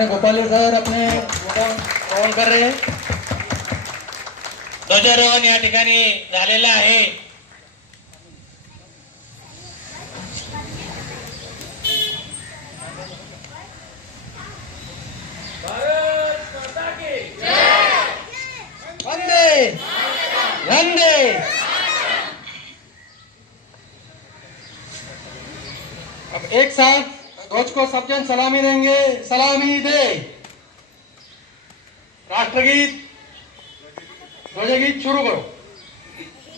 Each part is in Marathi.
माननीय गोपाल सर अपने ऑन कर रहे हैं। ध्वजारोहण या ठिकाणी झालेलं आहे। वंदे वंदे। अब एक साथ ध्वज को सब जन सलामी देंगे। सलामी दे। राष्ट्रगीत ध्वजगीत शुरू करो।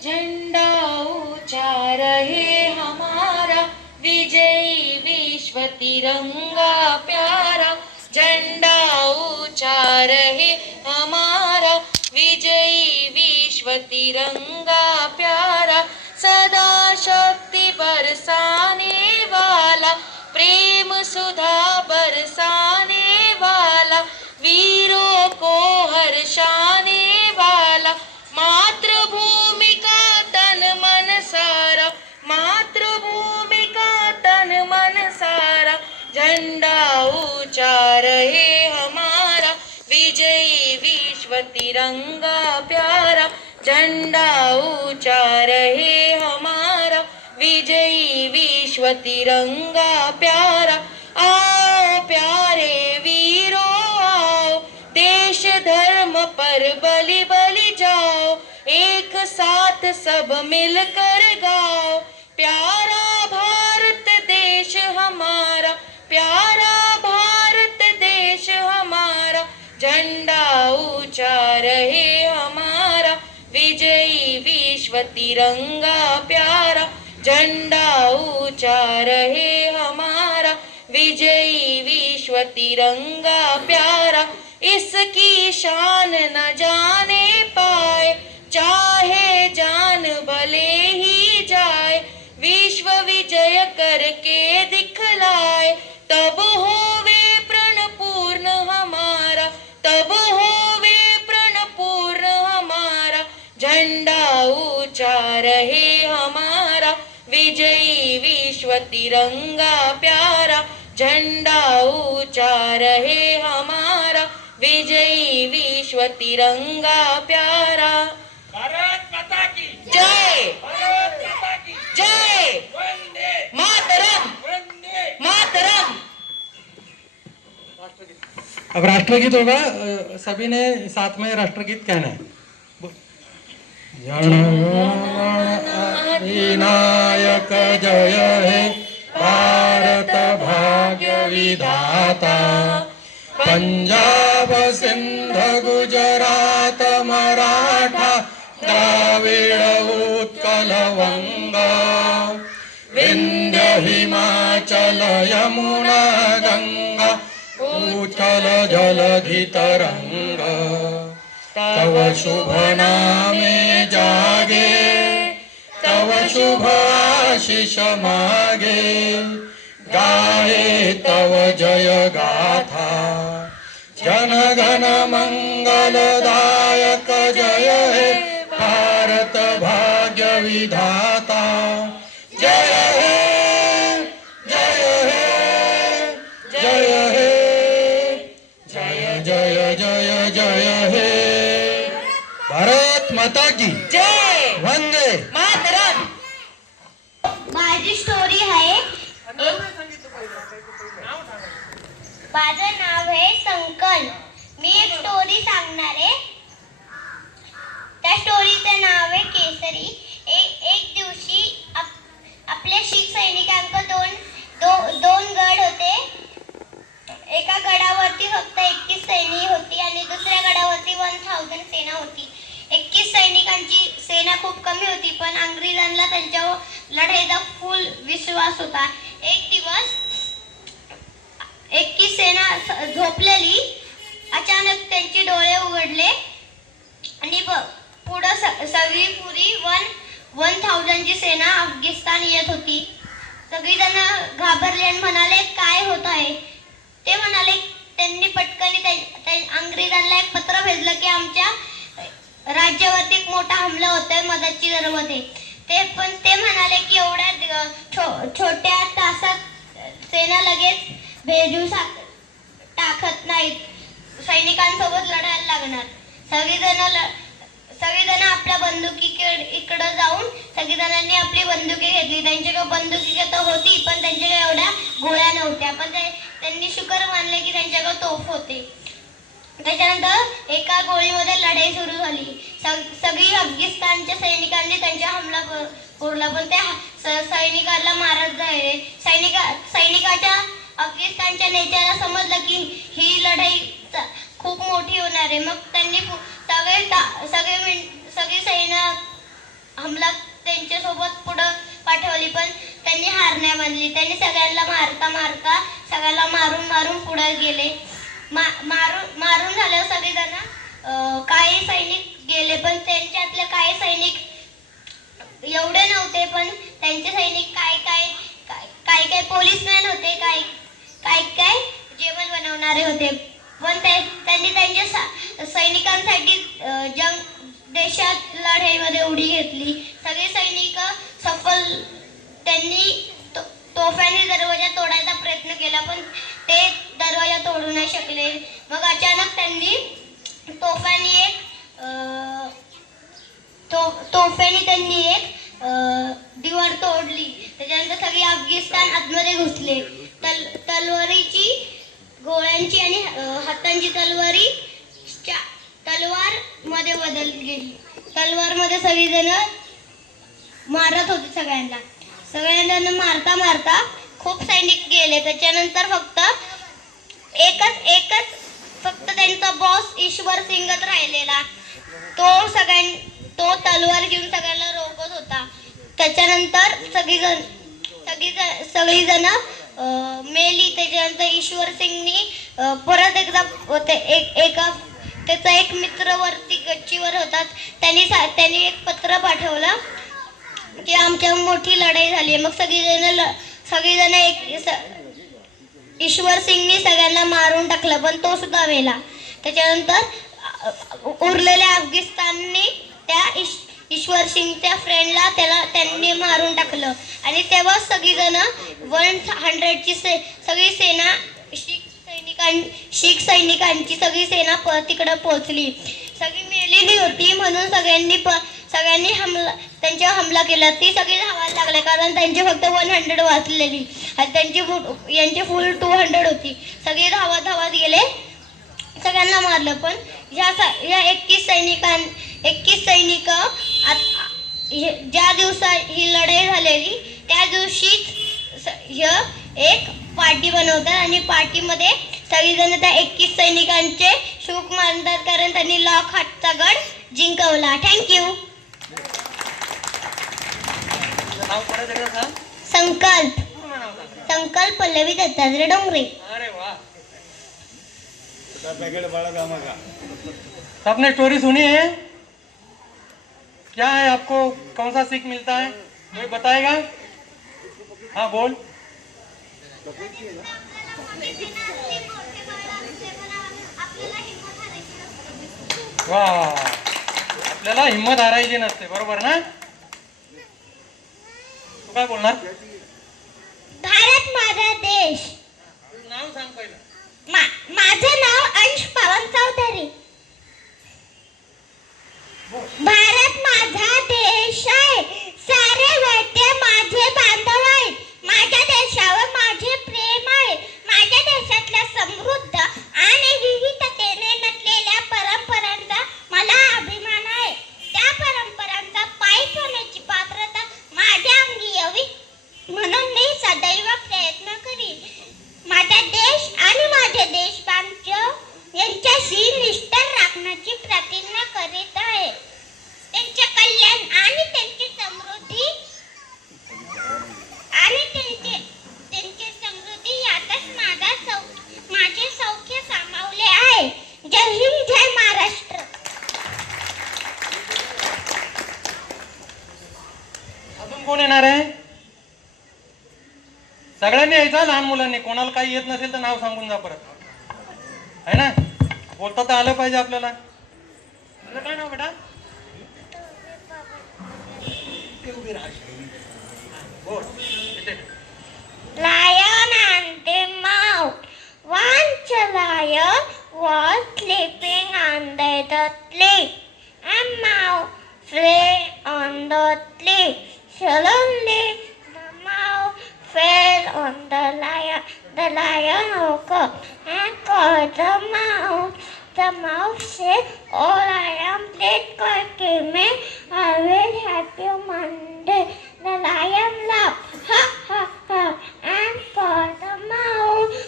झंडा ऊंचा रहे हमारा, विजयी विश्व तिरंगा प्यारा। झंडा ऊंचा रहे हमारा, विजयी विश्व तिरंगा प्यारा। सदा शक्ति बरसाने वाला, प्रेम सुधा बरसाने वाला, वीरों को हर्षाने वाला। मातृभूमि का तन मन सारा, मातृभूमि का तन मन सारा। झंडा ऊंचा रहे हमारा, विजयी विश्व तिरंगा प्यारा। झंडा ऊंचा रहे हमारा, विजयी विश्व तिरंगा प्यारा। आओ प्यारे वीरों आओ, देश धर्म पर बलि बलि जाओ। एक साथ सब मिलकर गाओ, प्यारा भारत देश हमारा, प्यारा भारत देश हमारा। झंडा ऊंचा रहे हमारा, विजयी विश्व तिरंगा प्यारा। झंडा ऊंचा रहे हमारा, विजयी विश्व तिरंगा प्यारा। इसकी शान न जाने पाए, चाहे जान भले ही जाए। विश्व विजय करके दिखलाए, तब होवे प्रण पूर्ण हमारा, तब होवे प्रण पूर्ण हमारा। झंडा ऊंचा रहे हमारा, विजयी विश्व तिरंगा प्यारा। झंडा ऊंचा रहे हमारा, विजयी विश्व तिरंगा प्यारा। भारत माता की जय, भारत माता की जय, वंदे मातरम, वंदे मातरम। अब राष्ट्रगीत होगा। सभी ने साथ में राष्ट्रगीत कहना है। जन गण अधिनायक जय हे भारत भाग्य विधाता। पंजाब सिंध गुजरात मराठा द्राविड उत्कल वंगा। विंध्य हिमाचल यमुना गंगा उच्चल जलधि तरंग। तव शुभ नामे जागे, तव शुभ आशीष मागे। गाये तव जय गाथा, जन गण मंगलदायक जय हे भारत भाग्य विधाता। जय हे जय हे जय हे जय जय जय जय हे। भारत माता की जय, वंदे मातरम। माझी स्टोरी आहे। माझं नाव आहे संकल। मी एक स्टोरी सांगणार आहे। त्या स्टोरीचं नाव आहे केसरी। एक दिवशी आपल्या शीख सैनिकांकडे दोन गड होते। एका गडावरती फक्त 21 सैनिक होती आणि दुसऱ्या गडावरती 1000 सेना होती। 21 सैनिकांची सेना खूप कमी होती, पण अंग्रेजांना त्यांच्यावर लढाईचा फुल विश्वास होता। एक दिवस 21 सेना झोपलेली, अचानक त्यांचे डोळे उघडले आणि पुढे सगळी पुरी 1000 ची सेना अफगाणिस्तान येत होती। सगळीजण घाबरले आणि म्हणाले काय होत आहे। ते म्हणाले, त्यांनी पटकन अंग्रेजांना एक पत्र भेजलं की आमच्या राज्यावरती एक मोठा हमला होतोय, मदतची जरूरत आहे। ते म्हणाले की एवढ्या छोट्या तासात सेना लगेच भेजू ताकद नाहीत, सैनिकांसोबत लढायला लागणार. सगळेजण आपल्या इकडं जाऊन सगळेजणांनी आपली बंदुकी घेतली. त्यांच्याकडे बंदुकी तर होती, पण त्यांच्याकडे एवढ्या गोळ्या नव्हत्या. पण त्यांनी शुकर मानले की त्यांच्याकडे तोफ होते. त्याच्यानंतर एका गोळीमध्ये लढाई सुरू झाली. सगळी अफगाणिस्तानच्या सैनिकांनी त्यांच्या हमला कोरला, पण त्या सैनिकाला मारत झाले. सैनिकाच्या अफगाणिस्तानच्या नेत्याला समजलं की ही लढाई खूप मोठी होणार आहे. मग त्यांनी सगळी सैन्य हमला त्यांच्यासोबत पुढं पाठवली, पण त्यांनी हार नाही मानली. त्यांनी सगळ्यांना मारता सगळ्यांना मारून पुढे गेले. मारून झाल्यावर सगळेजण काही सैनिक गेले, पण त्यांच्यातले काही सैनिक एवढे नव्हते. पण त्यांचे सैनिक काय पोलिसमॅन होते, काय जेवण बनवणारे होते. पण त्यांनी त्यांच्या सैनिकांसाठी देशात लढाईमध्ये उडी घेतली. सगळे सैनिक त्यांनी तोफ्याने दरवाजा तोडायचा प्रयत्न केला, पण ते दरवाजा तोडू नाही शकले. मग अचानक त्यांनी तोफ्याने एक दिवार तोडली. त्याच्यानंतर सगळे अफगाणिस्तान आतमध्ये घुसले. तलवारीची गोळ्यांची आणि हातांची तलवार मध्ये बदल गेली. तलवार मध्ये सगळीजण मारत होते. सगळ्यांना मारता खूप सैनिक गेले. त्याच्यानंतर फक्त त्यांचा बॉस ईश्वर सिंगच राहिलेला. तो तलवार घेऊन सगळ्यांना रोखत होता. त्याच्यानंतर सगळीजण मेली. त्याच्यानंतर ईश्वर सिंगनी परत एकदा त्याचा एक मित्र वरती गच्चीवर होता. त्यांनी एक पत्र पाठवलं की आमच्या मोठी लढाई झाली. मग सगळीजण ईश्वर सिंगनी सगळ्यांना मारून टाकलं, पण तो सुद्धा मेला. त्याच्यानंतर उरलेल्या अफगाणिस्ताननी त्या ईश्वर सिंगच्या फ्रेंडला त्यांनी मारून टाकलं. आणि तेव्हा सगळीजण 100ची सगळी सेना शीख सैनिकांची सगळी सेना तिकडे पोहोचली. सगळी मेलेली होती, म्हणून सगळ्यांनी त्यांच्यावर हमला केला. ती सगळी धावायला लागले, कारण त्यांची फक्त 100 वाचलेली आणि यांची फुल 200 होती. सगळे धावत गेले, सगळ्यांना मारलं. पण या 21 सैनिक ज्या दिवसा ही लढाई झालेली त्या दिवशीच एक पार्टी बनवतात आणि पार्टीमध्ये सगळीजण त्या 21 सैनिकांचे शुक मानतात, कारण त्यांनी लॉकहार्टचा गड जिंकवला. थँक्यू. संकल्प पल्लवी दत्तात्रय डोंगरे. अरे वाह, आपने स्टोरी सुनी है? क्या है, आपको कौन सा सीख मिलता है, कोई बताएगा? हाँ बोल. वाह, आपल्याला हिम्मत हारायची नसते, बरोबर ना? तू काय बोलणार? भारत माझा देश. नाव सांग पहिलं. माझं नाव अंश पवन चौधरी. भारत माझा देश आहे, सारे वाटे माझे बांधव आहेत. माझ्या देशावर माझे प्रेम आहे. माझ्या देशातल्या समृद्ध आणि विविधतेने नटलेल्या परंपरांचा मला अभिमान आहे. त्या परंपरांचा पायी होण्याची पात्रता माझ्या अंगी यावी म्हणून मी सदैव प्रयत्न करीन. माझा देश आणि माझे देशबांधव यांच्याशी निष्ठा राखण्याची प्रतिज्ञा करीत आहे. त्यांचे कल्याण आणि त्यांची समृद्धी यातच माझे सौख्य सामावले आहे. जय हिंद, जय महाराष्ट्र. अजून कोण येणार आहे? सगळ्यांनी यायचं, लहान मुलांनी. कोणाला काही येत नसेल तर नाव सांगून जा परत, आहे ना? बोलता तर आलं पाहिजे आपल्याला. तुझं काय नाव बेटा? बोल. Lion and the mouse, one lion. was sleeping under the tree, and mouse lay on the tree. Suddenly, the mouse fell on the lion. The lion woke up and called the mouse. The mouse said, "Oh lion, please come me. I will help you Monday." The lion laughed, ha ha ha, and called the mouse.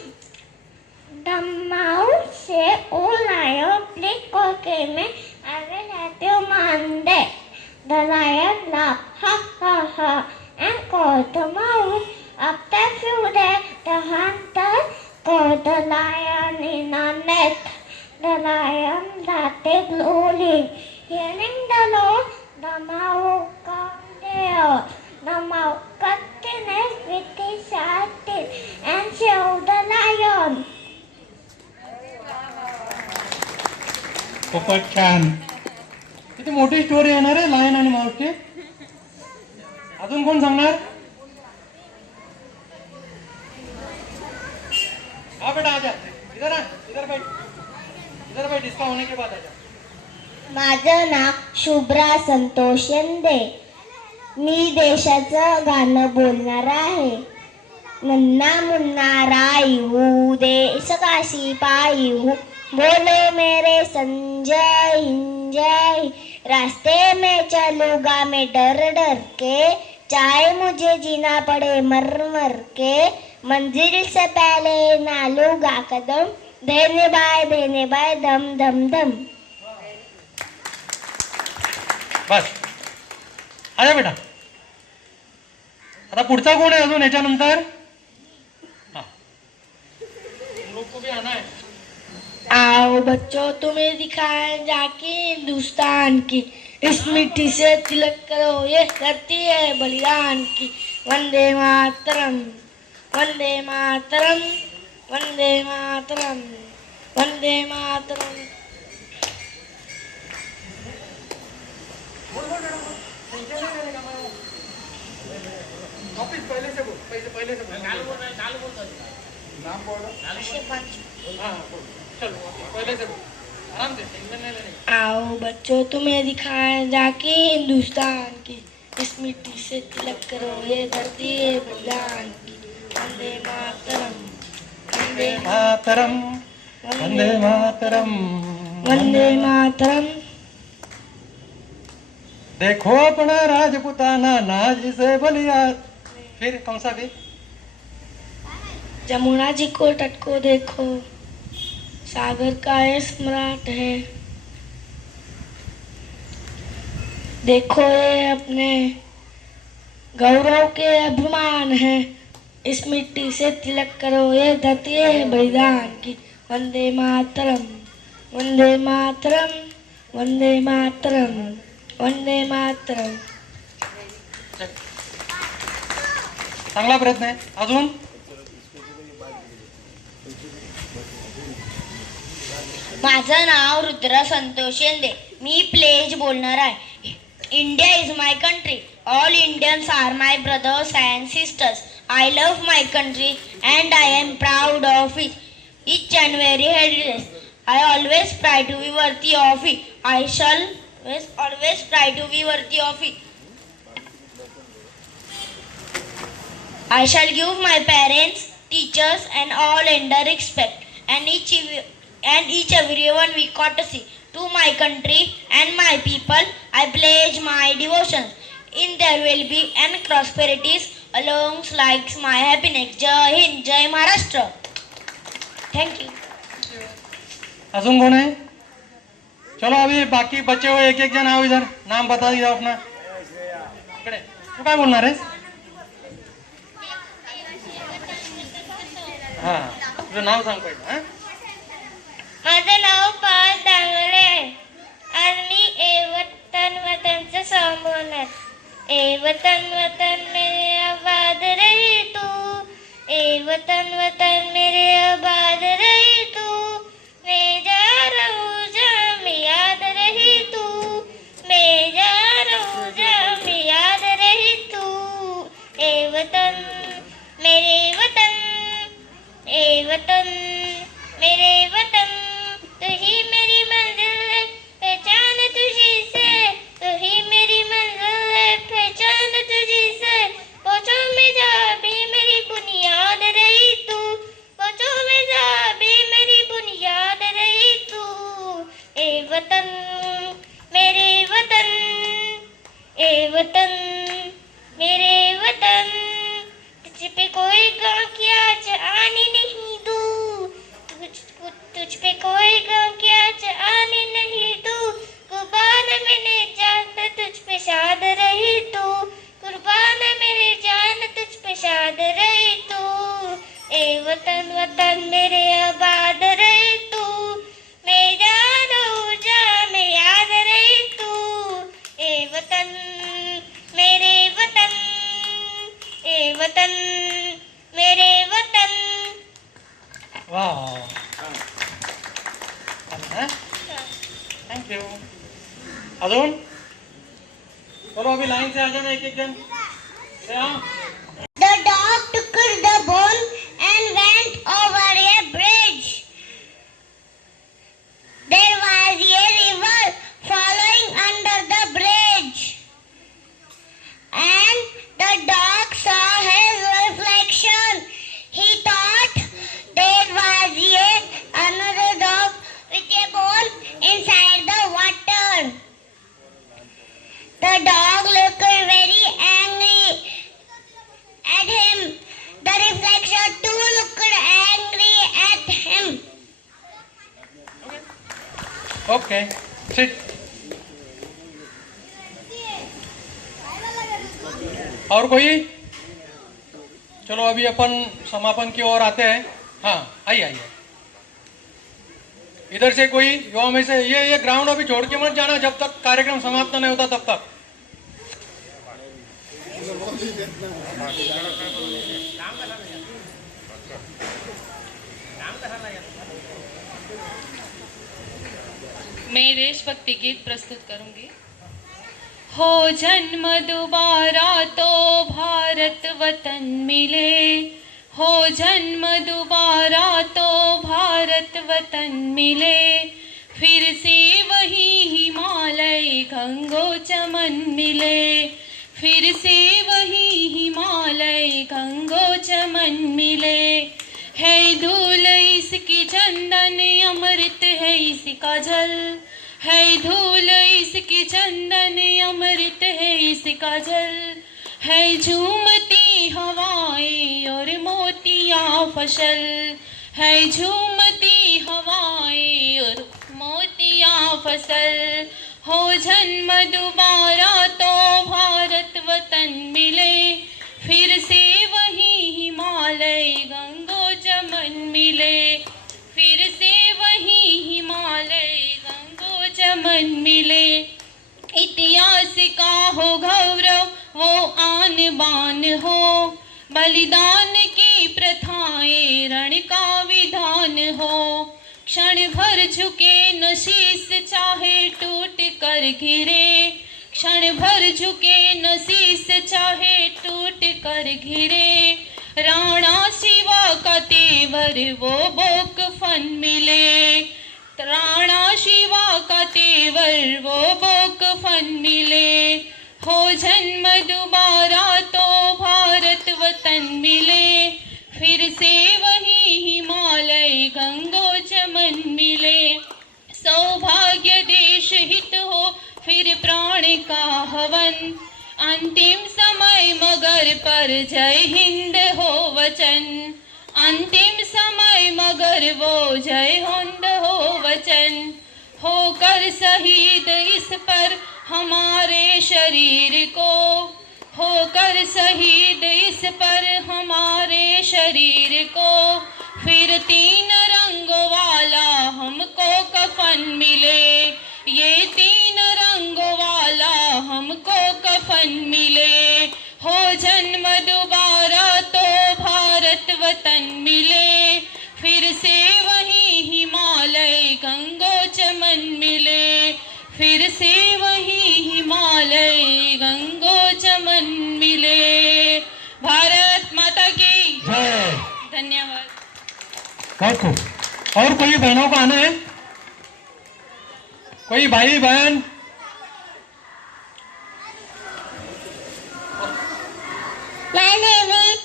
The mouse said, "Oh lion, please come me. I will help you Monday." The lion laughed, ha ha ha, and called the mouse. After a few days, the hunter caught the lion in a net. The lion started rolling. Hearing the noise, the mouse came there. The mouse cut the net with his sharp teeth and showed the lion. खूपच छान. किती मोठी स्टोरी येणार आहे लायन आणि माऊसची. अजून कोण सांगणार? हाँ बेटा आजा, इधर आ, इधर बैठ, इसका होने के बाद आजा. माझं नाव शुभ्रा संतोष शिंदे. मी देशाचं गाणं बोलणार आहे. नन्ना मुन्ना राई हूँ, देश का सिपाही हूँ, बोलो मेरे संजय हिंजय. रास्ते में चलूंगा मैं डर डर के, चाहे मुझे जीना पड़े मर मर के. मंजिल से पहले ना लूंगा कदम, देने बाय दम दम दम. बस आजा बेटा. आता पुढचा कोण आहे अजून याच्यानंतर? हाँ, तुम लोग को भी आना है. आओ बच्चों, तुम्हें दिखाएं झांकी हिंदुस्तान की. इस मिट्टी से तिलक करो, ये धरती है बलिदान की. वंदे मातरम, वंदे मातरम, वंदे मातरम, वंदे मातरम. वापिस पहले से बोल, पहले से बोल. नाम बोलो. हाँ बोल. चलो पहले से बोल, आराम से, टेंशन नहीं लेने. आओ बच्चों, तुम्हें दिखाएं झांकी हिंदुस्तान की. इस मिट्टी से तिलक करो, ये धरती है बलिदान की. वंदे मातरम, वंदे मातरम, वंदे मातरम, वंदे मातरम. देखो अपना राजपुताना नाज से बलिया. फिर कौन सा भी? जमुना जी को तट को देखो, सागर का ये सम्राट है. देखो ये अपने गौरव के अभिमान है. इस मिट्टी से तिलक करो, ये धरती है बलिदान की. वंदे मातरम, वंदे मातरम, वंदे मातरम, वंदे मातरम. चांगला प्रयत्न आहे. अजून माझं नाव रुद्र संतोष शिंदे. मी प्लेज बोलणार आहे. India is my country. All Indians are my brothers and sisters. I love my country and I am proud of it. Each and every heritage. I always try to be worthy of it. I shall always try to be worthy of it. I shall give my parents, teachers and all elder respect and each everyone we courtesy. To my country and my people I pledge my devotion. In there will be and prosperities along like my happiness. Jai Hind, Jai Maharashtra. Thank you. अजून कौन है? चलो अभी बाकी बच्चे हो, एक एक जन आओ इधर. नाम बता दिया अपना. इकडे तू काय बोलणार आहेस? हा, तुझं नाव सांग पहिलं. हा, माझं नाव पाल दांगळे आणि मी वतनचं सॉन्ग बोलणार. ए वतन वतन मेरे आबाद रहे तू, ए वतन वतन मेरे आबाद रहे तू, मैं जा रहूं जहाँ में याद रहे तू, मैं जा रहूं जहाँ में याद रहे तू. ए वतन मेरे वतन, ए वतन मेरे वतन, वतन तुझ पे कोई गम की आज आने नहीं दूँ, तुझ पे कोई गम की आज आने नहीं दूँ, कुर्बान मेरे जान तुझ पे शाद रही तू, कुर्बान मेरे जान तुझ पे शाद रही तू, ए वतन वतन मेरे आबाद रही तू, मैं जानू जा मैं याद रही तू, ए वतन मेरे वतन, ए वतन मेरे वतन। वाह, थैंक यू। अजून चलो अभी लाइन से आ जाना एक एक जन। The dog took the bone and went over a bridge. There was a river following under the bridge, and the dog saw his reflection. He thought there was another dog with a bone inside the water. The dog looked very angry at him. The reflection too looked angry at him. Okay, sit. और कोई? चलो अभी अपन समापन की ओर आते हैं। हाँ, आइए आइए। इधर से कोई युवा में से ये ग्राउंड अभी छोड़ के मत जाना जब तक कार्यक्रम समाप्त नहीं होता तब तक। मैं देशभक्ति गीत प्रस्तुत करूंगी। हो जन्म दोबारा तो भारत वतन मिले, हो जन्म दोबारा तो भारत वतन मिले, फिर से वही हिमालय गंगो चमन मिले, फिर से वही हिमालय गंगो चमन मिले, है धूल इसकी चंदन अमृत है इसका जल, है धूल इसकी चंदन अमृत है इसका जल, है झूमती हवाएं और मोतियाँ फसल, है झूमती हवाएं और मोतियाँ फसल, हो जन्म दोबारा तो भारत वतन मिले, फिर से वही हिमालय गंगो चमन मिले, फिर से वही हिमालय गंगो चमन मिले, इतिहास का हो गौरव वो आन बान हो, बलिदान की प्रथाएं रण का विधान हो, क्षण भर झुके न शीस चाहे टूट कर गिरे, क्षण भर झुके न शीस चाहे टूट कर गिरे, राणा शिवा का तेवर वो बोक फन मिले, राणा शिवा का तेवर वो बोक फन मिले, हो जन्म दोबारा तो भारत वतन मिले, फिर से वही हिमालय गंगो चमन मिले, सौभाग्य देश हित हो फिर प्राण का हवन, अंतिम समय मगर पर जय हिंद हो वचन, अंतिम समय मगर वो जय हिंद हो वचन, होकर शहीद इस पर हमारे शरीर को, होकर शहीद इस पर हमारे शरीर को, फिर तीन रंगों वाला हमको कफन मिले, ये तीन रंगों वाला हमको कफन मिले, हो जन्म दोबारा तो भारत वतन मिले, फिर से वही हिमालय गंगो चमन मिले, फिर से वही हिमालय गंगो चमन मिले। भारत माता की धन्यवाद। बहुत खूब। और कोई बहनों को आना है? कोई भाई बहन? My name is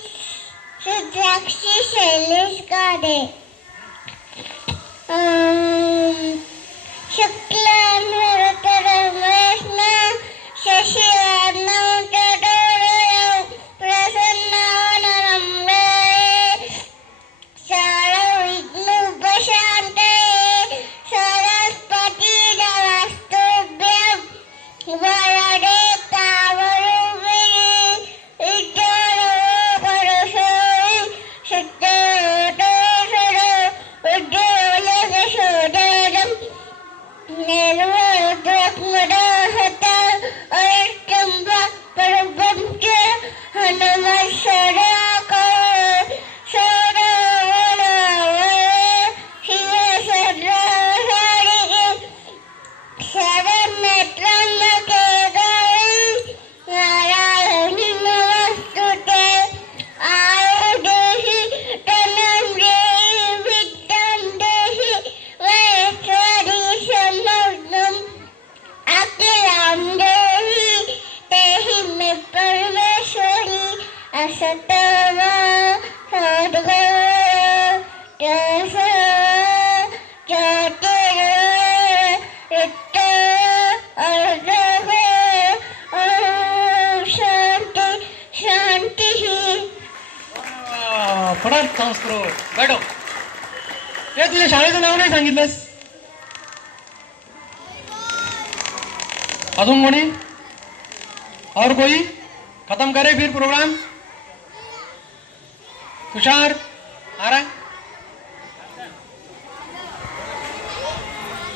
Sudrakshi Shailesh Gade. Shuklam Bharatram Vaishna Shashivarnam असतम सद्गुरु जस जाते इत्ते अर्धवे शांति शांति पढ़ा संस्कृत. बैठो. हे तुझ्या शाळेचं नाव नाही सांगितलंस. अजून कोणी? और कोई? खत्म करे फिर प्रोग्राम. तुषार आ रहा है?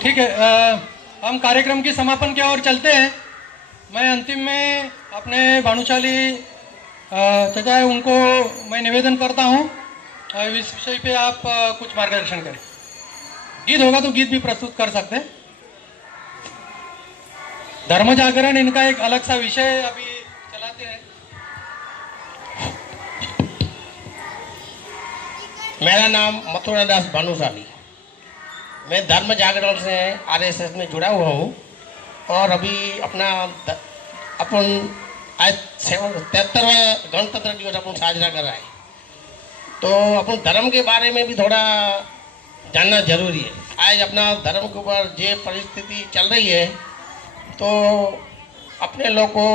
ठीक है. हम कार्यक्रम की समापन की ओर चलते हैं. मैं अंतिम में अपने भानुशाली चाचा है उनको मैं निवेदन करता हूँ इस विषय पे आप कुछ मार्गदर्शन करें. गीत होगा तो गीत भी प्रस्तुत कर सकते हैं. धर्म जागरण इनका एक अलग सा विषय अभी चलाते हैं. मेरा नाम मथुरा दास भानुशाली. मैं धर्म जागरण से आरएसएस में जुड़ा हुआ हूँ और अभी अपन आज 73वां गणतंत्र दिवस अपन साझा कर रहा है. तो अपन धर्म के बारे में भी थोड़ा जानना जरूरी है. आज अपना धर्म के ऊपर जो परिस्थिति चल रही है तो अपने लोग को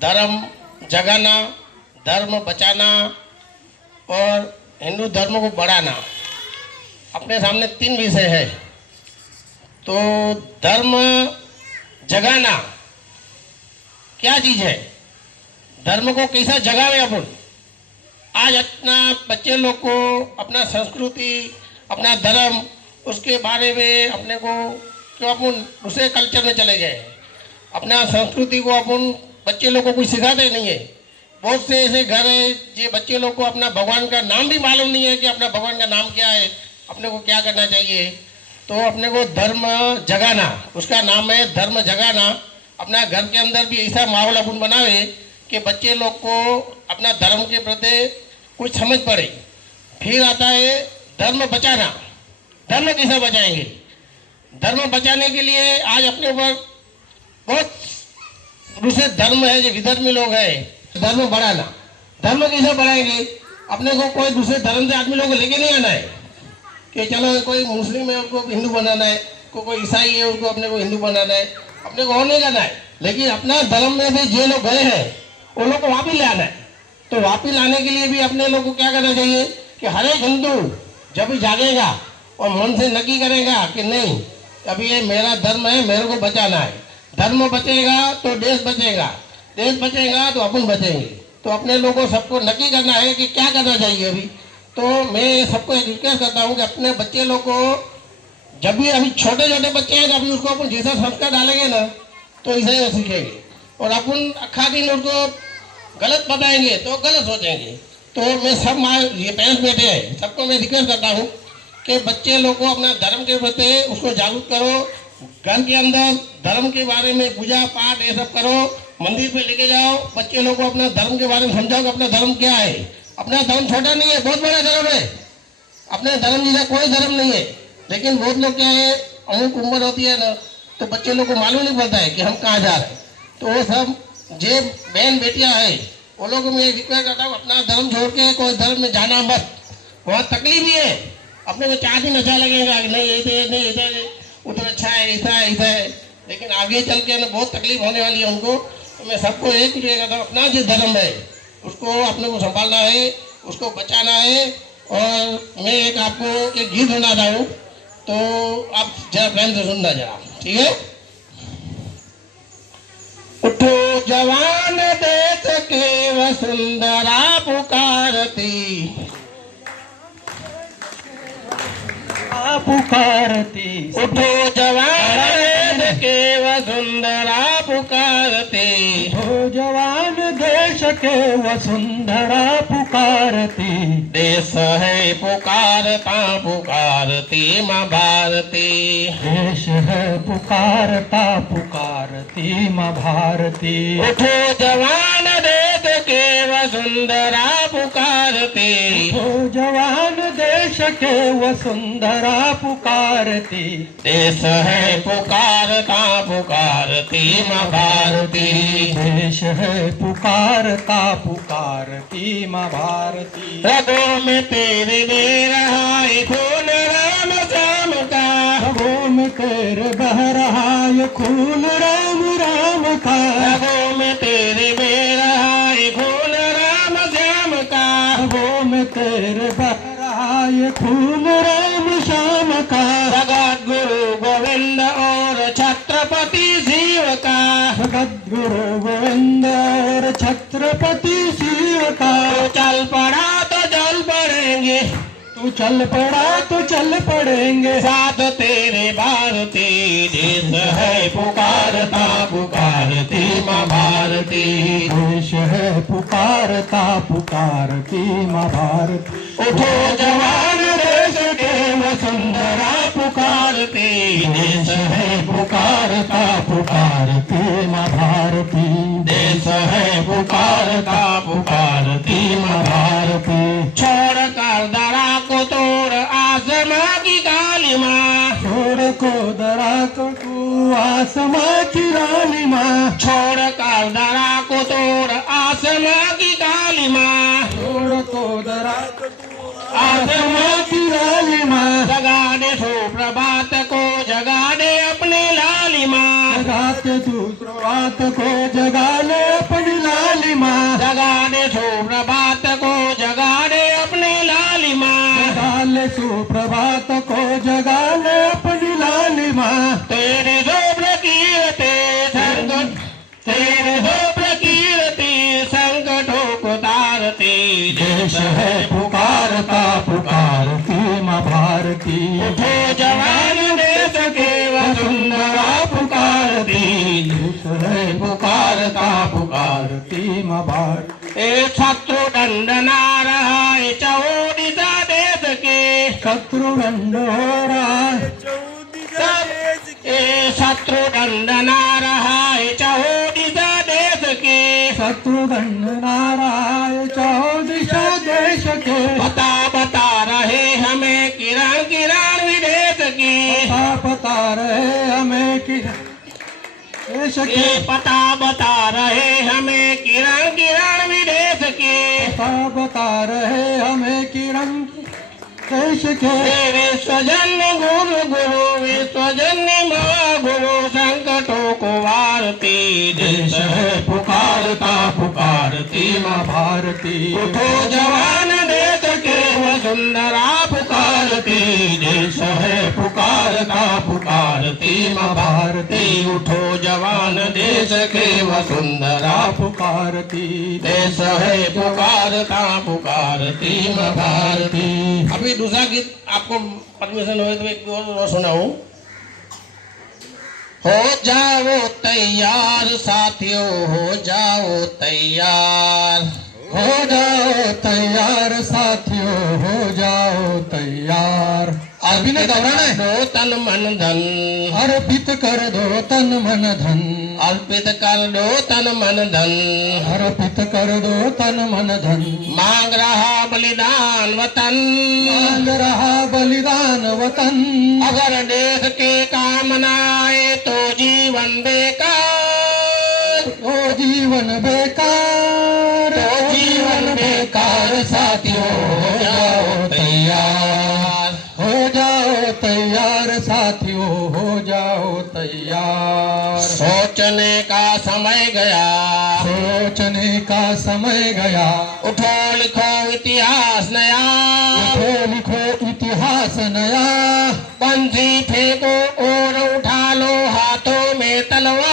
धर्म जगाना, धर्म बचाना और हिंदू धर्म को बढ़ाना अपने सामने 3 विषय है. तो धर्म जगाना क्या चीज़ है, धर्म को कैसा जगावे अपन. आज अपना बच्चे लोग को अपना संस्कृति, अपना धर्म, उसके बारे में अपने को क्यों अपन दूसरे कल्चर में चले गए. अपना संस्कृति को अपन बच्चे लोग को कुछ सिखाते नहीं है. बहुत से ऐसे घर है जो बच्चे लोग को अपना भगवान का नाम भी मालूम नहीं है कि अपना भगवान का नाम क्या है, अपने को क्या करना चाहिए. तो अपने को धर्म जगाना, उसका नाम है धर्म जगाना. अपना घर के अंदर भी ऐसा माहौल अपन बनावे कि बच्चे लोग को अपना धर्म के प्रति कुछ समझ पड़े. फिर आता है धर्म बचाना. धर्म कैसे बचाएंगे? धर्म बचाने के लिए आज अपने ऊपर बहुत दूसरे धर्म है जो विधर्मी लोग हैं. धर्म बढ़ाना, धर्म कैसे बढ़ाएंगे? अपने को कोई दूसरे धर्म से आदमी लोग को लेके नहीं आना है कि चलो कोई मुस्लिम है उनको हिंदू बनाना है, कोई ईसाई है उनको अपने को हिंदू बनाना है. अपने को और नहीं करना है. लेकिन अपना धर्म में से जो लोग गए हैं उन लोग को वापिस लाना है. तो वापिस लाने के लिए भी अपने लोग को क्या करना चाहिए कि हर एक हिंदू जब भी जागेगा और मन से नक्की करेगा कि नहीं अभी ये मेरा धर्म है, मेरे को बचाना है. धर्म बचेगा तो देश बचेगा, देश बचेगा तो अपन बचेंगे. तो अपने लोगों को सबको नक्की करना है कि क्या करना चाहिए अभी. तो मैं सबको एक रिक्वेस्ट करता हूँ कि अपने बच्चे लोग को जब भी अभी छोटे छोटे बच्चे हैं अभी उसको अपन जैसा संस्कार डालेंगे ना तो ऐसे सीखेंगे. और अपन अखा दिन उनको गलत बताएंगे तो गलत सोचेंगे. तो मैं सब ये पेरेंट्स बैठे हैं सबको मैं रिक्वेस्ट करता हूँ कि बच्चे लोग को अपना धर्म के प्रति उसको जागरूक करो. घर के अंदर धर्म के बारे में पूजा पाठ ये सब करो. मंदिर पे लेके जाओ, बच्चे लोग को अपना धर्म के बारे में समझाओ कि अपना धर्म क्या है. अपना धर्म छोटा नहीं है, बहुत बड़ा धर्म है. अपने धर्म जैसा कोई धर्म नहीं है. लेकिन बहुत लोग क्या है अमुक उम्र होती है ना तो बच्चे लोग को मालूम नहीं पड़ता है कि हम कहाँ जा रहे हैं. तो वो सब जे बहन बेटियाँ है वो लोग मैं रिक्वेस्ट करता हूँ अपना धर्म छोड़ के कोई धर्म में जाना मत. वहाँ तकलीफ भी है. अपने को 4 दिन अच्छा लगेगा कि नहीं ऐसे नहीं ऐसा उधर अच्छा है ऐसा है ऐसा है. लेकिन आगे चल के ना बहुत तकलीफ होने वाली है उनको. तो मैं सबको एक कहता हूँ अपना जो धर्म है उसको अपने को संभालना है, उसको बचाना है. और मैं एक आपको एक गीत सुनाता हूँ तो आप जरा प्रेम से सुनना जरा, ठीक है. उठो जवान देश के वसुंधरा पुकारती, पुकारती. उठो जवान देश के वसुंधरा पुकारती. हो जवान देश के वसुंधरा पुकारती. देश है पुकारता पुकारती माँ भारती. देश है पुकारता पुकारती माँ भारती. उठो जवान देश के वसुंधरा पुकारती. हो जवान देश के वसुंधरा पुकारती. देश है पुकारता पुकारती माँ भारती. देश देश है पुकारता पुकारती माँ भारती। रगों में तेरे बह रहा है खून राम श्याम का, रगों में तेरे बह रहा है खून राम राम का, रगों में तेरे बह रहा है खून राम श्याम का, रगों में तेरे बह रहा है खून राम श्याम का। जगत गुरु गोविंद और छत्रपति शिव का, जगत गुरु गोविंद और छत्रपति शिव का। तो चल पड़ा तो चल पड़ेंगे, तू चल पड़ा तो चल पड़ेंगे, साथ तेरे भारती देश है पुकारता पुकारती माँ भारती। देश है पुकारता पुकारती माँ भारती। उठो जवान देश के वसुंधरा पुकारती, देश है पुकारता पुकारती माँ भारती। देश है पुकारता पुकारती माँ भारती। छोड़ कर दरा को तोड़ आसमां की काली माँ, छोड़ को दरा को तू आसमां की रानी माँ, छोड़ कर दरा को तोड़ आसमां की काली माँ, छोड़ को दरा को तू आसमां की रानी माँ। जगा दे सुप्रभात को, जगा दे अपनी लाली माँ, जगाते सुप्रभात को, जगा ले अपनी लाली माँ, जगा दे सुप्रभात को, जगा दे अपनी लाली माँ, जगा ले सुप्रभात को, जगा ले अपनी लाली माँ। तेरे शुभ्र कीर्ति संकट, तेरे शुभ्र कीर्ति संकटों को तारती, देश है पुकारता पुकारती माँ भारती। उठो जवान देश के वसुंधरा पुकारती, देश है पुकारता पुकारती माँ भारती। ए शत्रु दंडना रहा है चौ दिशा देश के, शत्रु दंड हो रहा है, ए शत्रु दंडना रहा है चौ दिशा देश के, शत्रु दंड नाराय चौ दिशा देश के। बता बता रहे हमें किरण किरण विदेश की, पता रहे हमें कि देश के। ये पता बता रहे हमें किरण किरण विदेश की, बता रहे हमें किरण देश के। विश्वजन्य गुरु गुरु विश्वजन्य महागुरु संकटों को वारती, देश है पुकारता पुकारती माँ भारती। उठो जवान देश के वसुंधरा पुकारती, देश है पुकारता पुकारती माँ भारती। उठो जवान देश के वसुंधरा, पुकारती देश है पुकारता पुकारती माँ भारती। अभी दूसरा गीत आपको परमिशन हो तो एक और सुनाऊं। हो जाओ तैयार साथियों, हो जाओ तैयार, हो जाओ तैयार साथियों, हो जाओ तैयार। अभी ने घबराना है। दो तन मन धन, अर्पित कर दो तन मन धन, अर्पित कर दो तन मन धन, अर्पित कर दो तन मन धन। मांग रहा बलिदान वतन, मांग रहा बलिदान वतन। अगर देश के काम न आए तो जीवन बेकार, तो जीवन बेकार, तो जीवन बेकार। साथियों हो जाओ तैयार, हो जाओ तैयार साथियों, हो जाओ तैयार। सोचने का समय गया, सोचने का समय गया। उठो लिखो इतिहास नया, उठो लिखो इतिहास नया। बंसी फेंको और उठा लो हाथों में तलवार,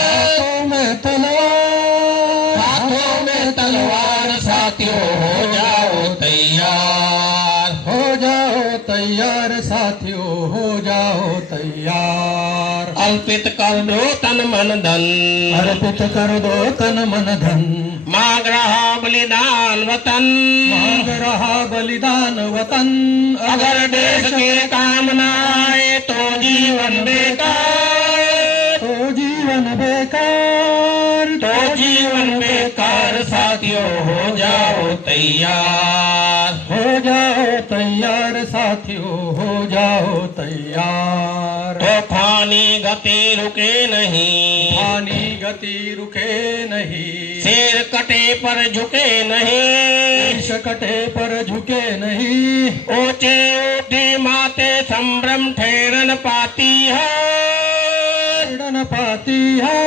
हाथों में तलवार, हाथों में तलवार। साथियों हो जाओ तैयार, हो जाओ तैयार साथियों, हो जाओ तैयार। अर्पित कर दो तन मन धन, अर्पित कर दो तन मन धन। मांग रहा बलिदान वतन, मांग रहा बलिदान वतन। अगर देश के काम न आए तो जीवन बेकार, तो जीवन बेकार, तो जीवन बेकार। साथियों हो जाओ तैयार, हो जाओ तैयार साथियों, हो जाओ तैयार। हो तूफानी गति रुके नहीं, तूफानी गति रुके नहीं, शेर कटे पर झुके नहीं, शीश कटे पर झुके नहीं, ऊंचे ऊठी माते संभ्रम ठहरन पाती है, ठहरन पाती है,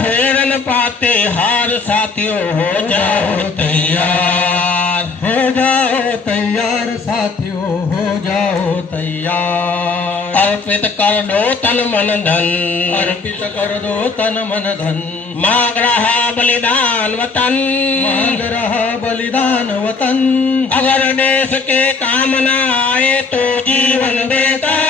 ठहरन पाते हार साथियों हो जाओ तैयार, हो जाओ तैयार साथियों, हो जाओ तैयार। अर्पित कर दो तन मन धन, अर्पित कर दो तन मन धन, मांग रहा बलिदान वतन, मांग रहा बलिदान वतन, अगर देश के काम न आए तो जीवन बेकार,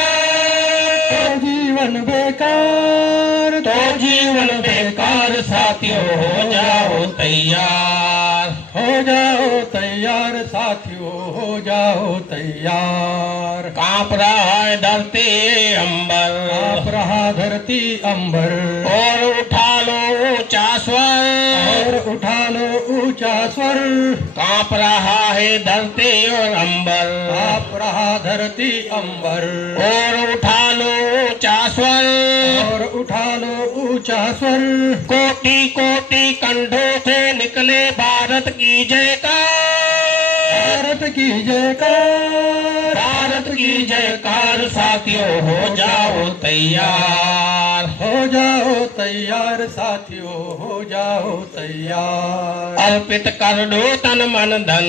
तो जीवन बेकार, तो जीवन बेकार साथियों हो जाओ तैयार, हो जाओ तैयार साथियों, हो जाओ तैयार। कांप रहा है धरती अंबर, कांप रहा धरती अंबर, और उठा लो ऊंचा स्वर, और उठा लो ऊंचा स्वर, कांप रहा है धरती और अंबर, कांप रहा धरती अंबर, और उठा लो ऊंचा स्वर, और उठा लो ऊंचा स्वर, कोटि कोटि कंठों से निकले भारत की जयकार, भारत की जयकार, भारत की जयकार साथियों हो जाओ तैयार, हो जाओ तैयार साथियों, हो जाओ तैयार। अर्पित कर दो तन मन धन,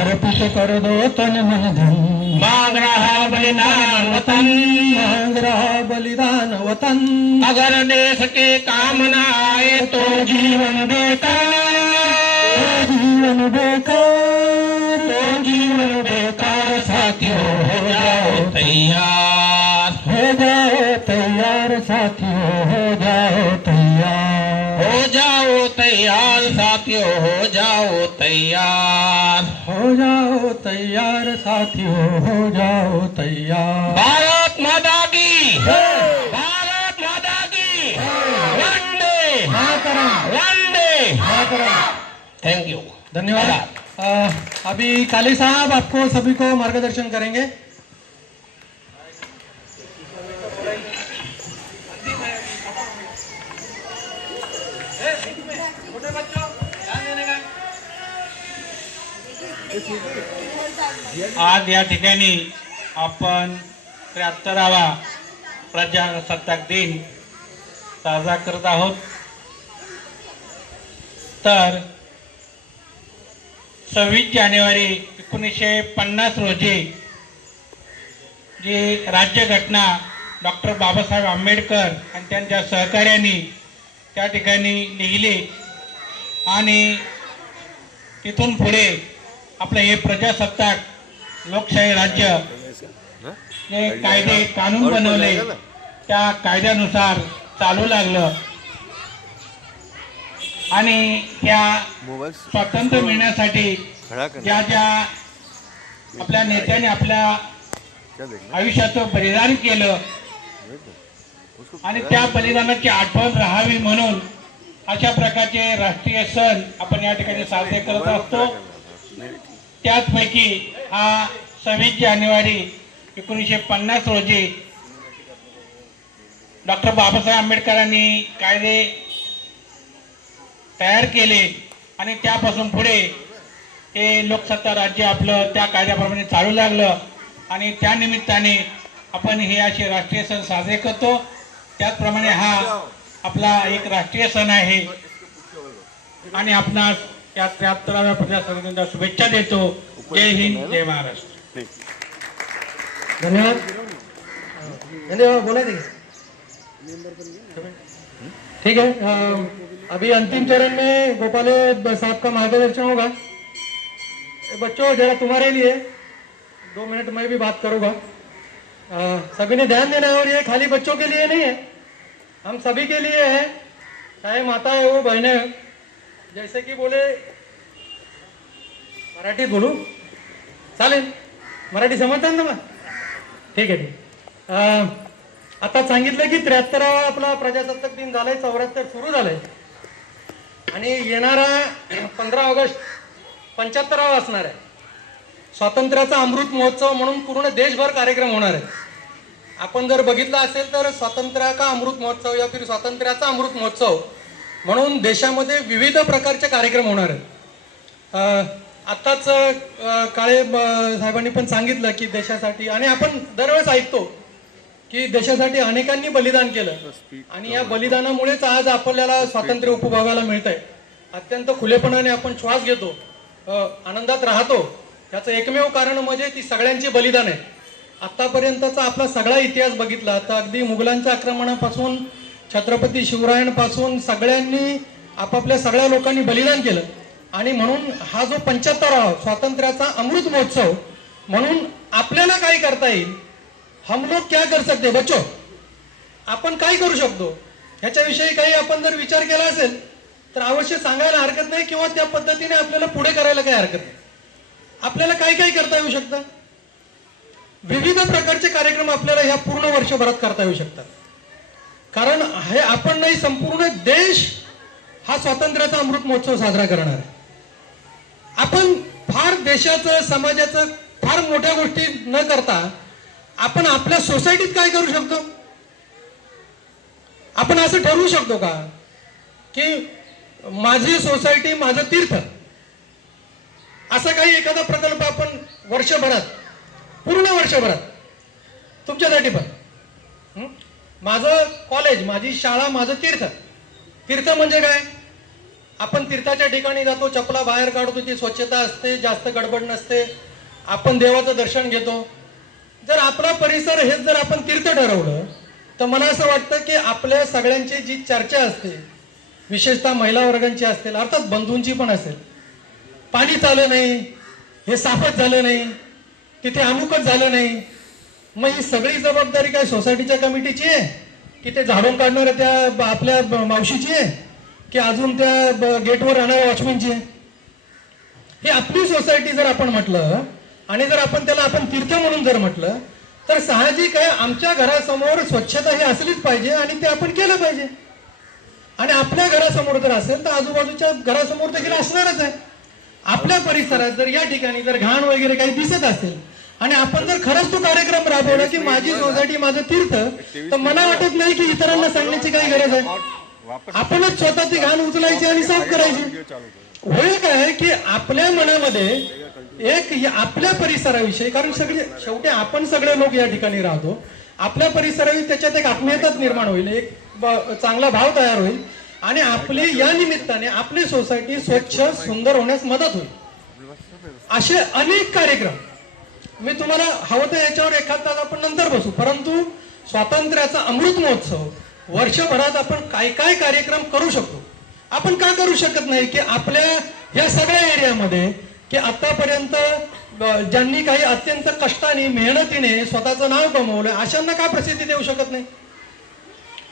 अर्पित कर दो तन मन धन, मांग रहा बलिदान वतन, मांग रहा बलिदान वतन, अगर देश के काम न आए तो जीवन बेकार, जीवन बेकार, तो जीवन बेकार साथियों हो जाओ तैयार, हो जाओ तैयार साथियों, हो जाओ तैयार, हो जाओ तैयार साथियों हो जाओ तैयार, हो जाओ तैयार साथियों, हो जाओ तैयार। भारत माता की, भारत माता की, वंदे मातरम, वंदे। मातरम। थैंक यू, धन्यवाद। अभी काली साहब आपको सभी को मार्गदर्शन करेंगे। आज या ठिकाणी आपण 73वा प्रजासत्ताक दिन साजरा करत आहोत। तर 26 जानेवारी 1950 रोजी जी राज्यघटना डॉक्टर बाबासाहेब आंबेडकर आणि त्यांच्या सहकार्यांनी त्या ठिकाणी लिहिली आणि तिथून पुढे आपलं हे प्रजासत्ताक लोकशाही राज्य जे कायदे कानून बनवले त्या कायद्यानुसार चालू लागलं आणि त्या स्वातंत्र्य मिळण्यासाठी ज्या ज्या आपल्या नेत्याने आपल्या आयुष्याचं बलिदान केलं आणि त्या बलिदानाची आठवण राहावी म्हणून अशा प्रकारचे राष्ट्रीय सण आपण या ठिकाणी साजरे करत असतो। त्याचपैकी हा 26 जानेवारी 1950 रोजी डॉक्टर बाबासाहेब आंबेडकरांनी कायदे तयार केले आणि त्यापासून पुढे हे लोकसत्ता राज्य आपलं त्या कायद्याप्रमाणे चालू लागलं आणि त्या निमित्ताने आपण हे असे राष्ट्रीय सण साजरे करतो। त्याचप्रमाणे हा आपला एक राष्ट्रीय सण आहे आणि आपणास या 73व्या प्रजासत्ताकाच्या शुभेच्छा देतो। जय हिंद, जय महाराष्ट्र। धन्यवाद। धन्यवाद। बोला देखिए। ठीक है। अभी अंतिम चरण में गोपाल साहब का मार्गदर्शन होगा। बच्चों जरा तुम्हारे लिए 2 मिनट मैं भी बात करूंगा। सभी ने ध्यान देना है और ये खाली बच्चों के लिए नहीं है, हम सभी के लिए है, चाहे माता है वो बहने हो। जैसे कि बोले मराठीत बोलू चालेल, मराठी समजतात ना मग? ठीक आहे ठीक। आता सांगितलं की 73वा आपला प्रजासत्ताक दिन झालाय, 74 सुरू झालंय आणि येणारा 15 ऑगस्ट 75वा असणार आहे। स्वातंत्र्याचा अमृत महोत्सव म्हणून पूर्ण देशभर कार्यक्रम होणार आहे आपण जर बघितलं असेल तर स्वातंत्र्य का अमृत महोत्सव या फिर स्वातंत्र्याचा अमृत महोत्सव म्हणून देशामध्ये विविध प्रकारचे कार्यक्रम होणार आहेत. आत्ताच काळे साहेबांनी पण सांगितलं की देशासाठी, आणि आपण दरवेळेस ऐकतो की देशासाठी अनेकांनी बलिदान केलं आणि या बलिदानामुळेच आज आपल्याला स्वातंत्र्य उपभोगायला मिळतंय. अत्यंत खुलेपणाने आपण श्वास घेतो, आनंदात राहतो. याचं एकमेव कारण म्हणजे ती सगळ्यांची बलिदान आहे. आतापर्यंतचा आपला सगळा इतिहास बघितला तर अगदी मुघलांच्या आक्रमणापासून छत्रपती शिवरायांपासून सगळ्यांनी आपापल्या सगळ्या लोकांनी बलिदान केलं. आणि म्हणून हा जो 75वा स्वातंत्र्याचा अमृत महोत्सव म्हणून आपल्याला काय करता येईल, हम लोग क्या कर सकते बच्चो, आपण काय करू शकतो ह्याच्याविषयी काही आपण जर विचार केला असेल तर अवश्य सांगायला हरकत नाही, किंवा त्या पद्धतीने आपल्याला पुढे करायला काही हरकत नाही. आपल्याला काय काय करता येऊ शकतं, विविध प्रकारचे कार्यक्रम आपल्याला ह्या पूर्ण वर्षभरात करता येऊ शकतात. कारण हे आपण नाही, संपूर्ण देश हा स्वातंत्र्याचा अमृत महोत्सव साजरा करणार आहे. आपण फार देशाचं समाजाचं फार मोठ्या गोष्टी न करता आपण आपल्या सोसायटीत काय करू शकतो, आपण असं ठरवू शकतो का की माझी सोसायटी माझं तीर्थ, असा काही एखादा प्रकल्प आपण वर्षभरात, पूर्ण वर्षभरात तुमच्यासाठी पण, माझं कॉलेज, माझी शाळा माझं तीर्थ. तीर्थ म्हणजे काय, आपण तीर्थाच्या ठिकाणी जातो, चपला बाहेर काढतो, ती स्वच्छता असते, जास्त गडबड नसते, आपण देवाचं दर्शन घेतो. जर आपला परिसर हेच जर आपण तीर्थ ठरवलं तर मला असं वाटतं की आपल्या सगळ्यांची जी चर्चा असते, विशेषतः महिला वर्गांची असतील, अर्थात बंधूंची पण असेल, पाणी चाललं नाही, हे साफच झालं नाही, तिथे अमुकच झालं नाही, मग ही सगळी जबाबदारी काय सोसायटीच्या कमिटीची आहे की ते झाडून काढणाऱ्या त्या आपल्या मावशीची आहे की अजून त्या गेटवर राहणाऱ्या वॉचमॅनची आहे. ही आपली सोसायटी जर आपण म्हटलं आणि जर आपण त्याला आपण तीर्थ म्हणून जर म्हटलं तर साहजिक आहे आमच्या घरासमोर स्वच्छता ही असलीच पाहिजे आणि ते आपण केलं पाहिजे. आणि आपल्या घरासमोर जर असेल तर आजूबाजूच्या घरासमोर देखील असणारच आहे. आपल्या परिसरात जर या ठिकाणी जर घाण वगैरे काही दिसत असेल आणि आपण जर खरंच तो कार्यक्रम राबवला की माझी सोसायटी माझं तीर्थ, तर मला वाटत नाही की इतरांना सांगण्याची काही गरज आहे. आपणच स्वतः ती घाण उचलायची आणि साफ करायची. होय काय की आपल्या मनामध्ये एक आपल्या परिसराविषयी, कारण सगळे शेवटी आपण सगळे लोक या ठिकाणी राहतो, आपल्या परिसराविषयी त्याच्यात एक आत्मीयताच निर्माण होईल, एक चांगला भाव तयार होईल आणि आपली या निमित्ताने आपली सोसायटी स्वच्छ सुंदर होण्यास मदत होईल. असे अनेक कार्यक्रम मी तुम्हाला हवं तर याच्यावर एखाद तास आपण नंतर बसू, परंतु स्वातंत्र्याचा अमृत महोत्सव वर्षभरात आपण काय काय कार्यक्रम करू शकतो. आपण का करू शकत नाही की आपल्या या सगळ्या एरियामध्ये की आतापर्यंत ज्यांनी काही अत्यंत कष्टाने मेहनतीने स्वतःचं नाव कमवलं अशांना का प्रसिद्धी देऊ शकत नाही.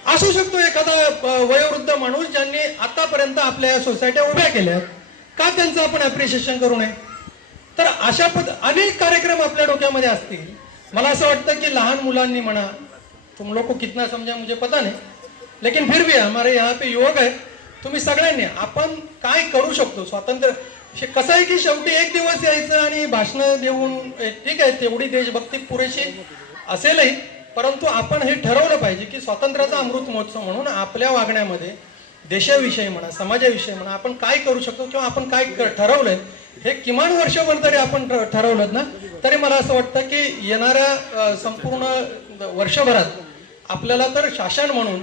असू शकतो एखादा वयोवृद्ध माणूस ज्यांनी आतापर्यंत आपल्या सोसायट्या उभ्या केल्यात, का त्यांचं आपण अप्रिशिएशन करू नये. तर अशा अनेक कार्यक्रम आपल्या डोक्यामध्ये असतील. मला असं वाटतं की लहान मुलांनी म्हणा, तुम लोग को कितना समझा मुझे पता नहीं, लेकिन फिर भी हमारे यहाँ पे युवक है, तुम्ही सगळ्यांनी आपण काय करू शकतो. स्वातंत्र्य कसं आहे की शेवटी एक दिवस यायचं आणि भाषणं देऊन ठीक आहे, तेवढी देशभक्ती पुरेशी असेलही, परंतु आपण हे ठरवलं पाहिजे की स्वातंत्र्याचा अमृत महोत्सव म्हणून आपल्या वागण्यामध्ये देशाविषयी म्हणा, समाजाविषयी म्हणा, आपण काय करू शकतो किंवा आपण काय ठरवलंय हे किमान वर्षभर तरी आपण ठरवलं ना, तरी मला असं वाटतं की येणाऱ्या संपूर्ण वर्षभरात आपल्याला तर शासन म्हणून,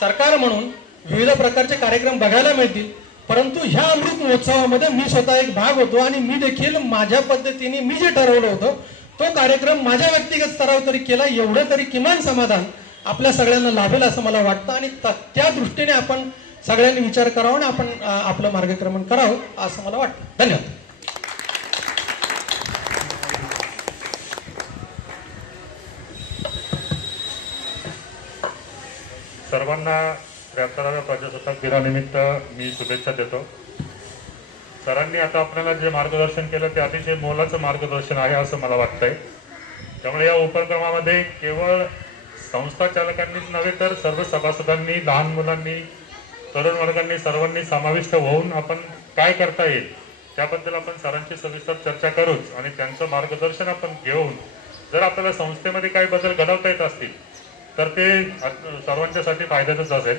सरकार म्हणून विविध प्रकारचे कार्यक्रम बघायला मिळतील. परंतु ह्या अमृत महोत्सवामध्ये मी स्वतः एक भाग होतो आणि मी देखील माझ्या पद्धतीने मी जे ठरवलं होतं तो कार्यक्रम माझ्या व्यक्तिगत स्तरावर तरी केला, एवढं तरी किमान समाधान आपल्या सगळ्यांना लाभेल असं मला वाटतं. आणि त्या दृष्टीने आपण सगळ्यांनी विचार करावा आणि आपण आपलं मार्गक्रमण करावं असं मला वाटतं. धन्यवाद. सर्वांना 73व्या प्रजासत्ताक दिनानिमित्त मी शुभेच्छा देतो. सरांनी आता आपल्याला जे मार्गदर्शन केलं ते अतिशय मोलाचं मार्गदर्शन आहे असं मला वाटतंय. त्यामुळे या उपक्रमामध्ये केवळ संस्था चालकांनीच नव्हे तर सर्व सभासदांनी, लहान मुलांनी, तरुण वर्गांनी, सर्वांनी समाविष्ट होऊन आपण काय करता येईल त्याबद्दल आपण सरांची सविस्तर चर्चा करूच आणि त्यांचं मार्गदर्शन आपण घेऊन जर आपल्याला संस्थेमध्ये काही बदल घडवता येत असतील तर ते सर्वांच्यासाठी फायद्याचंच असेल.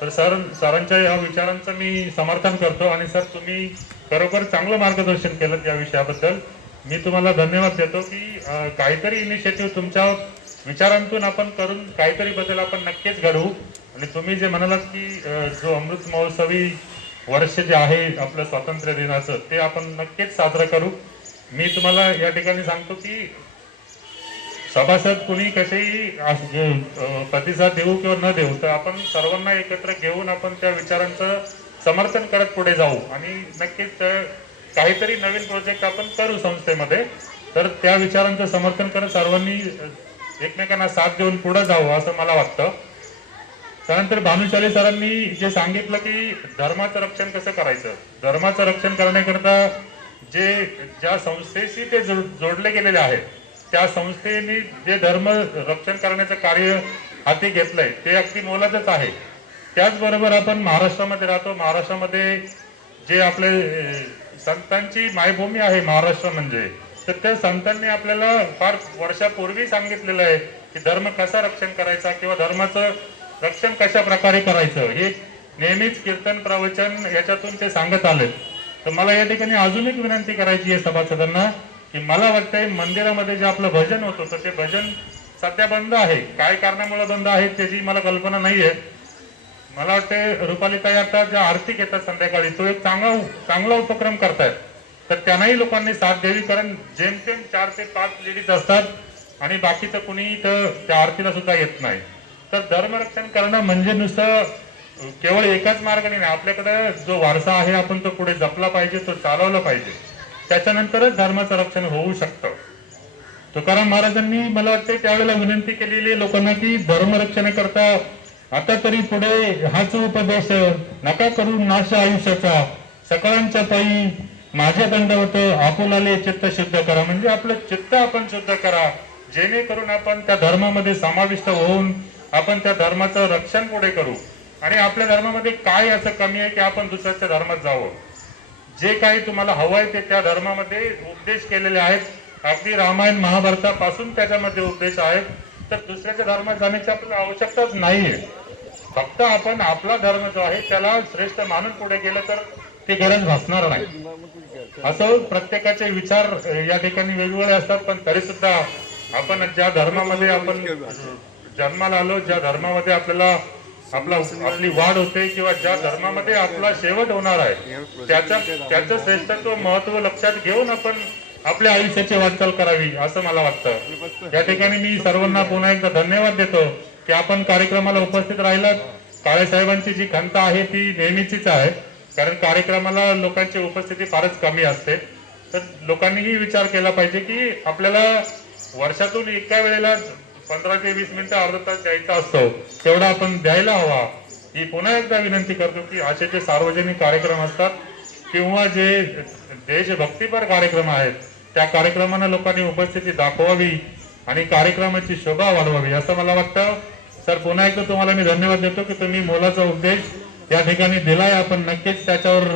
तर सरांच्या या विचारांचं मी समर्थन करतो आणि सर तुम्ही खरोखर चांगलं मार्गदर्शन केलं या विषयाबद्दल. मी तुम्हाला धन्यवाद देतो की काहीतरी इनिशिएटिव्ह तुमच्या विचारांतून आपण करून काहीतरी बदल आपण नक्कीच घडवू. आणि तुम्ही जे म्हणालात की जो अमृत महोत्सवी वर्ष जे आहे आपलं स्वातंत्र्य दिनाचं ते आपण नक्कीच साजरं करू. मी तुम्हाला या ठिकाणी सांगतो की सभासद कुणी कसेही प्रतिसाद देऊ किंवा न देऊ तर आपण सर्वांना एकत्र घेऊन आपण त्या विचारांचं समर्थन करत पुढे जाऊ आणि नक्कीच काहीतरी नवीन प्रोजेक्ट आपण करू संस्थेमध्ये. तर त्या विचारांचं समर्थन करत सर्वांनी एकमेकांना साथ देऊन पुढे जावं असं मला वाटतं. त्यानंतर भानुशाली सरांनी जे सांगितलं की धर्माचं रक्षण कसं करायचं, धर्माचं रक्षण करण्याकरता ज्या संस्थेशी ते जोडले गेलेले आहेत त्या संस्थेने जे धर्म रक्षण करण्याचं कार्य हाती घेतलंय ते अगदी मोलाचंच आहे. त्याचबरोबर आपण महाराष्ट्रामध्ये राहतो, महाराष्ट्रामध्ये जे आपले संतांची मायभूमी आहे महाराष्ट्र म्हणजे, तर त्या संतांनी आपल्याला फार वर्षापूर्वी सांगितलेलं आहे की धर्म कसा रक्षण करायचा किंवा धर्माचं रक्षण कशा प्रकारे करायचं हे नेहमीच कीर्तन प्रवचन याच्यातून ते सांगत आले. तर मला या ठिकाणी अजून एक विनंती करायची आहे सभासदांना की मला वाटतंय मंदिरामध्ये जे आपलं भजन होत होतं ते भजन सध्या बंद आहे. काय कारणामुळे बंद आहे त्याची मला कल्पना नाहीये. मला वाटतंय रुपालीताई आता ज्या आरती घेतात संध्याकाळी तो एक चांगला उपक्रम करतायत तर त्यांनाही लोकांनी साथ द्यावी. कारण जेमतेम 4 ते 5 लेडीज असतात आणि बाकीचं कुणी तर त्या आरतीला सुद्धा येत नाही. तर धर्मरक्षण करणं म्हणजे नुसतं केवळ एकाच मार्गाने नाही, आपल्याकडे जो वारसा आहे आपण तो पुढे जपला पाहिजे, तो चालवला पाहिजे, त्याच्यानंतरच धर्माचं रक्षण होऊ शकतं. तुकाराम महाराजांनी मला वाटते त्यावेळेला विनंती केलेली लोकांना की धर्मरक्षणाकरता आता तरी पुढे हाच उपदेश नका करू नाश आयुष्याचा, सकळांच्या पायी माझ्या दंडवत आपुलाले चित्त शुद्ध करा. म्हणजे आपलं चित्त आपण शुद्ध करा जेणेकरून आपण त्या धर्मामध्ये समाविष्ट होऊन आपण त्या धर्माचं रक्षण पुढे करू. आणि आपल्या धर्मामध्ये काय असं कमी आहे की आपण दुसऱ्याच्या धर्मात जावं. जे काही तुम्हाला हवं आहे ते त्या धर्मामध्ये उपदेश केलेले आहेत. अगदी रामायण महाभारतापासून त्याच्यामध्ये उपदेश आहेत. तर दुसऱ्याच्या धर्मात जाण्याची आपल्याला आवश्यकताच नाहीये. फक्त आपण आपला धर्म जो आहे त्याला श्रेष्ठ मानून पुढे गेलं तर ती गरज भासणार नाही. असं प्रत्येकाचे विचार या ठिकाणी वेगवेगळे असतात पण तरी सुद्धा आपण ज्या धर्मामध्ये आपण जन्माला आलो, ज्या धर्मामध्ये आपली वाढ होते किंवा ज्या धर्मामध्ये आपला शेवट होणार आहे त्याचं श्रेष्ठत्व महत्व लक्षात घेऊन आपण आपल्या आयुष्याची वाटचाल करावी असं मला वाटतं. या ठिकाणी मी सर्वांना पुन्हा एकदा धन्यवाद देतो की आपण कार्यक्रमाला उपस्थित राहिलात. काळे साहेबांची जी खंत आहे ती नेहमीचीच आहे कारण कार्यक्रमाला लोकांची उपस्थिती फारच कमी असते. तर लोकांनीही विचार केला पाहिजे की आपल्याला वर्षातून एका वेळेला 15 ते 20 मिनिटं अर्धा तास द्यायचा असतो तेवढा आपण द्यायला हवा. ही पुन्हा एकदा विनंती करतो की असे जे सार्वजनिक कार्यक्रम असतात किंवा जे देशभक्तीपर कार्यक्रम आहेत त्या कार्यक्रमांना लोकांनी उपस्थिती दाखवावी आणि कार्यक्रमाची शोभा वाढवावी असं मला वाटतं. सर पुन्हा एकदा तुम्हाला मी धन्यवाद देतो की तुम्ही मोलाचा उपदेश या ठिकाणी दिलाय. आपण नक्कीच त्याच्यावर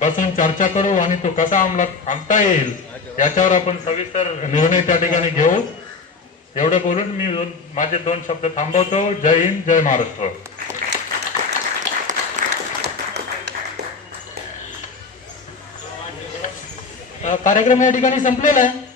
बसून चर्चा करू आणि तो कसा अंमलात आणता येईल याच्यावर आपण सविस्तर निर्णय त्या ठिकाणी घेऊ. एवढं बोलून मी माझे 2 शब्द थांबवतो. जय हिंद, जय महाराष्ट्र. कार्यक्रम या ठिकाणी संपलेला आहे.